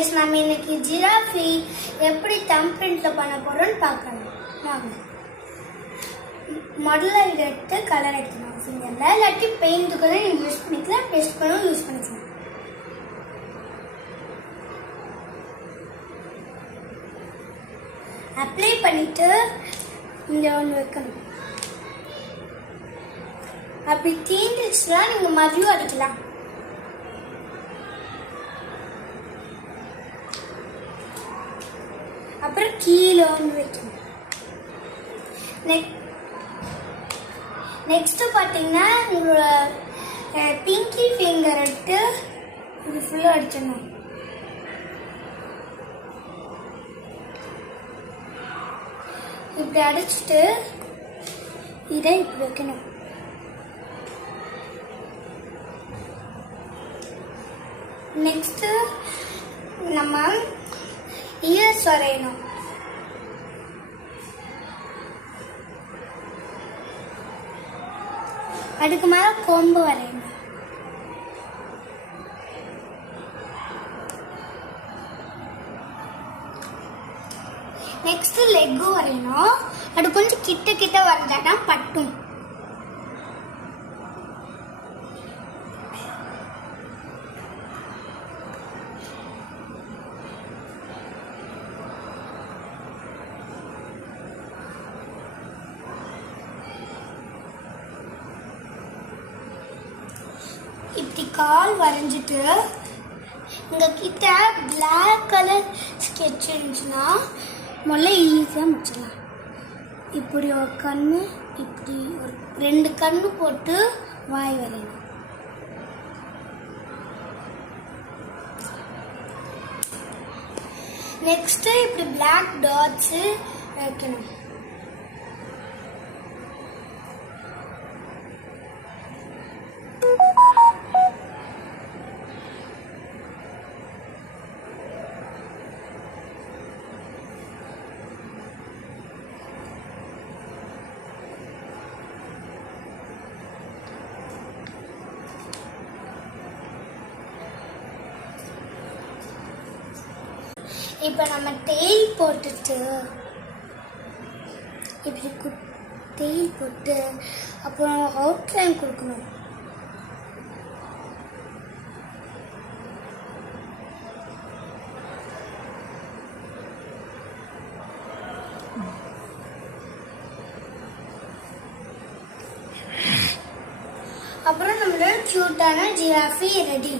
Guys, நம்ம இன்னைக்கு ஜிராஃபி எப்படி தம் பிரிண்ட்ல பண்ண போறோம்னு பார்க்கலாம். வாங்க. முதல்ல இதை எடுத்து கலர் எடுத்துக்கலாம். ஃபிங்கர்ல இல்லாட்டி பெயிண்ட் கூட நீங்கள் யூஸ் பண்ணிக்கலாம், டெஸ்ட் பண்ணவும் யூஸ் பண்ணிக்கலாம். அப்ளை பண்ணிட்டு இங்கே ஒன்று வைக்கணும். அப்படி தீந்துச்சுன்னா நீங்கள் மதியம் அடிக்கலாம். அப்புறம் கீழே ஒன்று வைக்கணும். நெக்ஸ்ட் பார்த்தீங்கன்னா உங்களோட பிங்கி ஃபிங்கர் எடுத்து இது ஃபுல்லாக அடிச்சிடணும். இப்படி அடிச்சுட்டு இதை இப்படி வைக்கணும். நெக்ஸ்ட் நம்ம இயர்ஸ் வரையணும். அதுக்கு மேல கொம்பு வரையணும். நெக்ஸ்ட் லெக் வரையணும். அது கொஞ்சம் கிட்ட கிட்ட வரைஞ்சாதான் பட்டும். இப்படி கால் வரைஞ்சிட்டு இங்க கிட்ட பிளாக் கலர் ஸ்கெட்ச் இருந்துச்சுன்னா முதல்ல ஈஸியாக முடிச்சிடலாம். இப்படி ஒரு கண்ணு, இப்படி ஒரு 2 கண்ணு போட்டு வாய் வரையணும். நெக்ஸ்ட் இப்படி பிளாக் டாட்ஸ் வைக்கணும். இப்போ நம்ம டெயில் போட்டுட்டு இப்படி டெயில் போட்டு அப்புறம் அவுட்லைன் கொடுக்கணும். அப்புறம் நம்மளோட கியூட்டான ஜிராஃபி ரெடி.